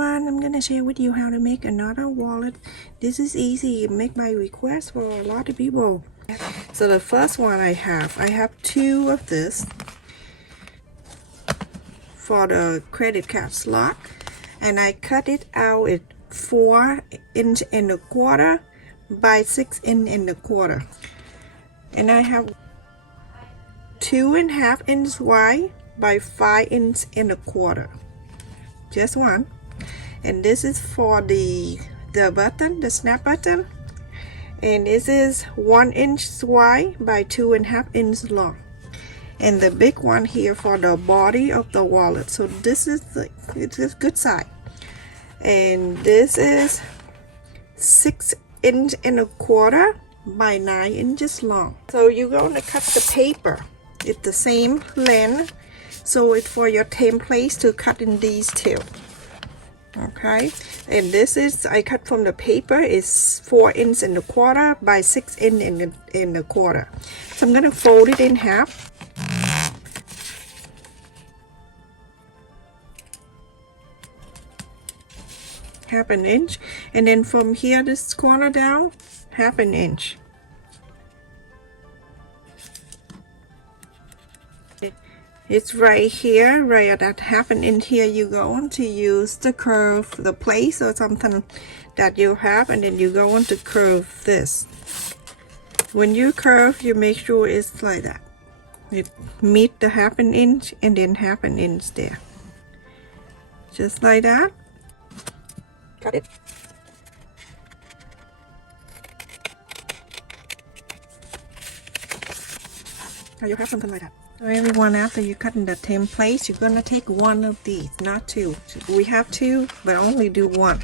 everyone, I'm gonna share with you how to make another wallet. This is easy, made by request for a lot of people. So the first one I have two of this for the credit card slot, and I cut it out at 4 inch and a quarter by 6 inch and a quarter, and I have 2.5 inch wide by 5 inch and a quarter, just one. And this is for the button, the snap button, and this is 1 inch wide by 2.5 inch long, and the big one here for the body of the wallet. So this is it's a good size, and this is 6 inch and a quarter by 9 inches long. So you're going to cut the paper, it's the same length, so it's for your templates to cut in these two. Okay, and this is, I cut from the paper, is 4 inch and a quarter by 6 inch and a quarter. So I'm going to fold it in half. Half an inch, and then from here, this corner down, half an inch. It's right here, right at that half an inch here. You're going to use the curve, the place or something that you have, and then you're going to curve this. When you curve, you make sure it's like that. You meet the half an inch and then half an inch there. Just like that. Cut it. Now you have something like that. So everyone, after you cut in the templates, you're gonna take one of these, not two. We have two, but only do one.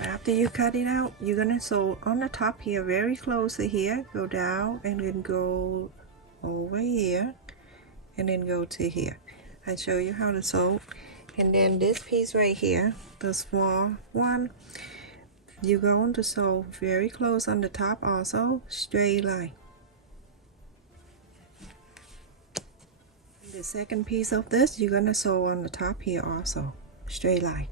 After you cut it out, you're gonna sew on the top here, very close to here, go down and then go over here and then go to here. I show you how to sew. And then this piece right here, the small one, you're going to sew very close on the top also, straight line. The second piece of this, you're gonna sew on the top here also, straight line.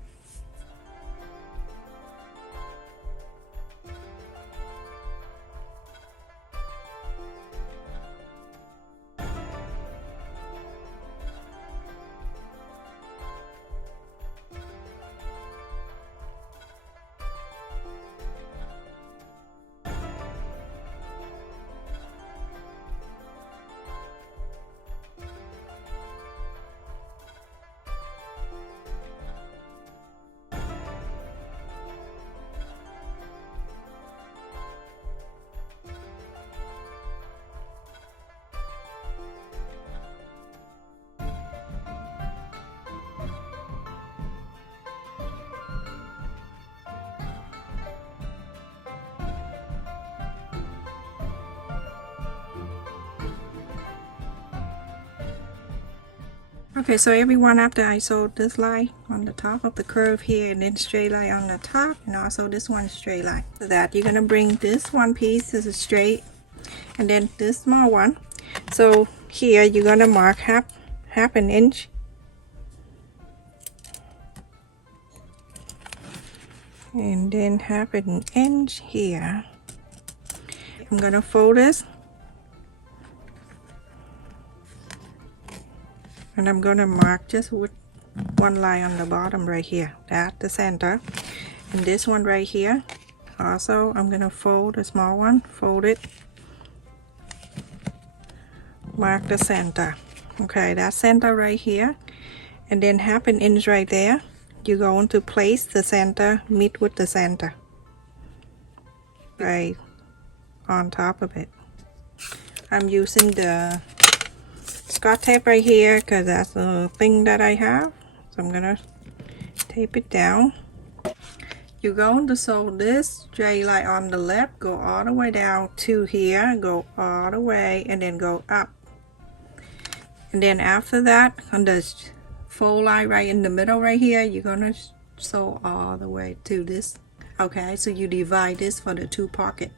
Okay, so everyone, after I sewed this line on the top of the curve here and then straight line on the top, and also this one straight line. So that you're gonna bring this one piece, this is straight, and then this small one. So here you're gonna mark half an inch. And then half an inch here. I'm gonna fold this. And I'm going to mark just with one line on the bottom right here, that's the center. And this one right here, also I'm going to fold a small one, fold it, mark the center. Okay, that center right here, and then half an inch right there, you're going to place the center, meet with the center, right on top of it. I'm using the Scotch tape right here because that's the thing that I have, so I'm gonna tape it down. You're going to sew this straight line on the left, go all the way down to here, go all the way, and then go up. And then after that, on the fold line right in the middle right here, you're gonna sew all the way to this. Okay, so you divide this for the 2 pockets.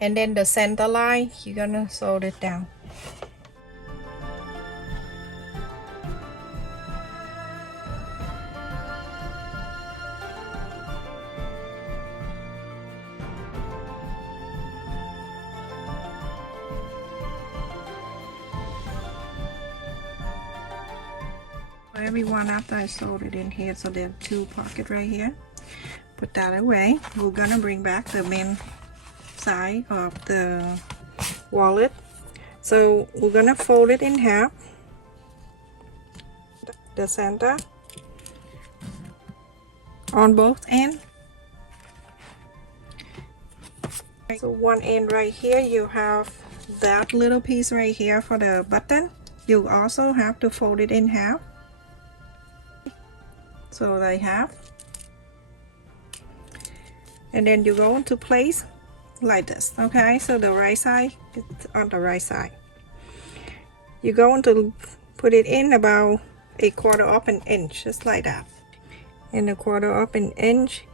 And then the center line, you're gonna sew it down. Everyone, after I sewed it in here, so there are 2 pockets right here. Put that away. We're gonna bring back the main side of the wallet. So we're gonna fold it in half, the center on both ends. So one end right here, you have that little piece right here for the button. You also have to fold it in half, so they have, and then you go into place like this. Okay, so the right side is on the right side. You're going to put it in about 1/4 of an inch, just like that, and 1/4 of an inch.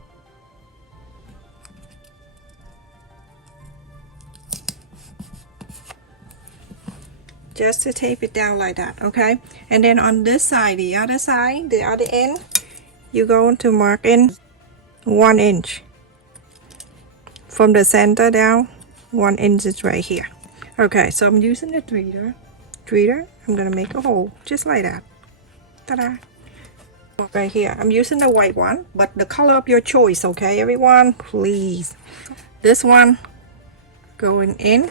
Just to tape it down like that. Okay, and then on this side, the other end, you're going to mark in 1 inch from the center down. 1 inch is right here. Okay, so I'm using the treater. I'm gonna make a hole just like that. Ta-da! Right here, I'm using the white one, but the color of your choice. Okay, everyone, please. This one going in,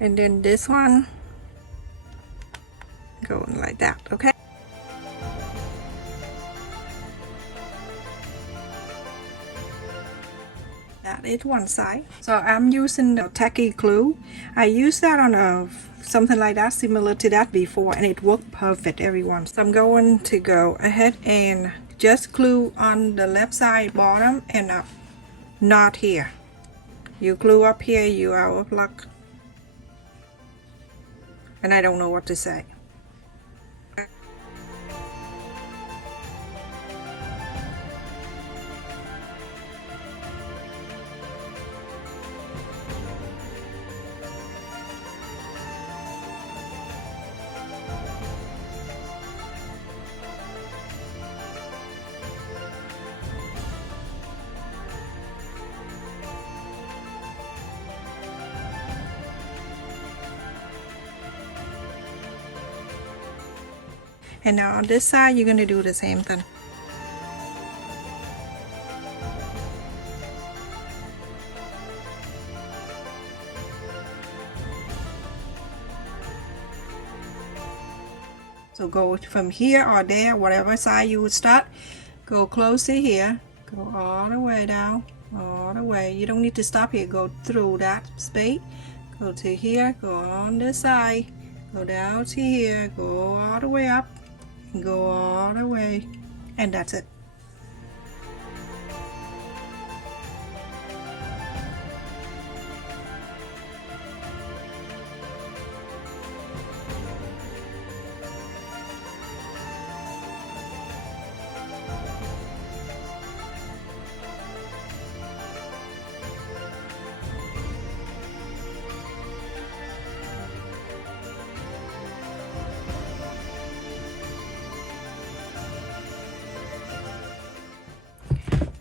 and then this one going like that. Okay. That is one side. So I'm using the tacky glue. I used that on something like that, similar to that before, and it worked perfect, everyone. So I'm going to go ahead and just glue on the left side bottom and up, not here. You glue up here, you are out of luck. And I don't know what to say. And now on this side, you're going to do the same thing. So go from here or there, whatever side you would start, go close to here, go all the way down, all the way. You don't need to stop here, go through that space, go to here, go on this side, go down to here, go all the way up, go all the way, and that's it.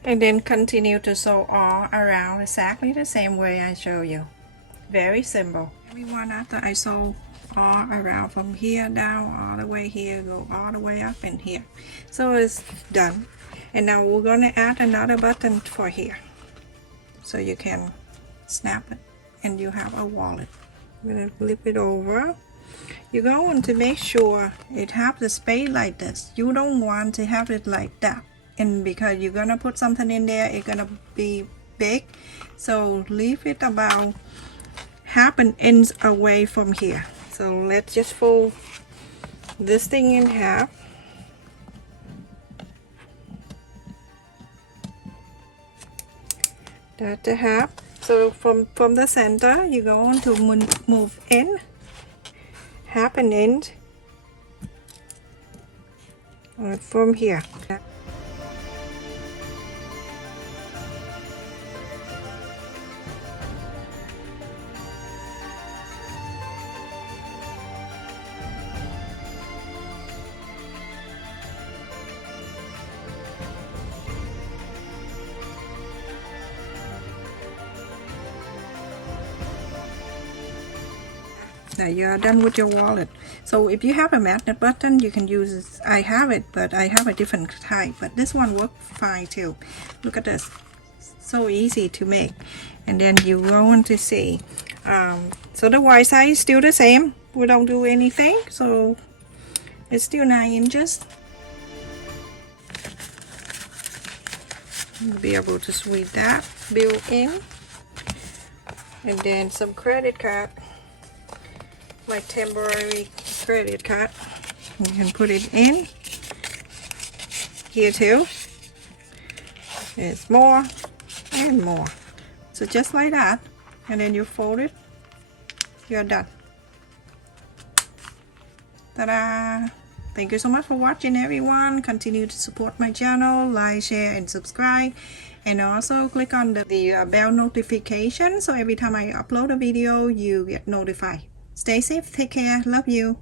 And then continue to sew all around exactly the same way I show you. Very simple. Everyone, after I sew all around from here down all the way here, go all the way up in here. So it's done. And now we're going to add another button for here. So you can snap it and you have a wallet. I'm going to flip it over. You're going to make sure it has the space like this. You don't want to have it like that. And because you're going to put something in there, it's going to be big. So leave it about half an inch away from here. So let's just fold this thing in half. That's the half. So from the center, you're going to move in half an inch from here. Now you are done with your wallet. So if you have a magnet button, you can use it. I have it, but I have a different type, but this one works fine too. Look at this, so easy to make. And then you going to see so the wide side is still the same. We don't do anything, so it's still 9 inches. You'll be able to sweep that built in. And then some credit card, my temporary credit card, you can put it in here too. There's more and more. So just like that, and then you fold it, you're done. Ta-da! Thank you so much for watching, everyone. Continue to support my channel, like, share, and subscribe. And also click on the bell notification, so every time I upload a video, you get notified. Stay safe, take care, love you.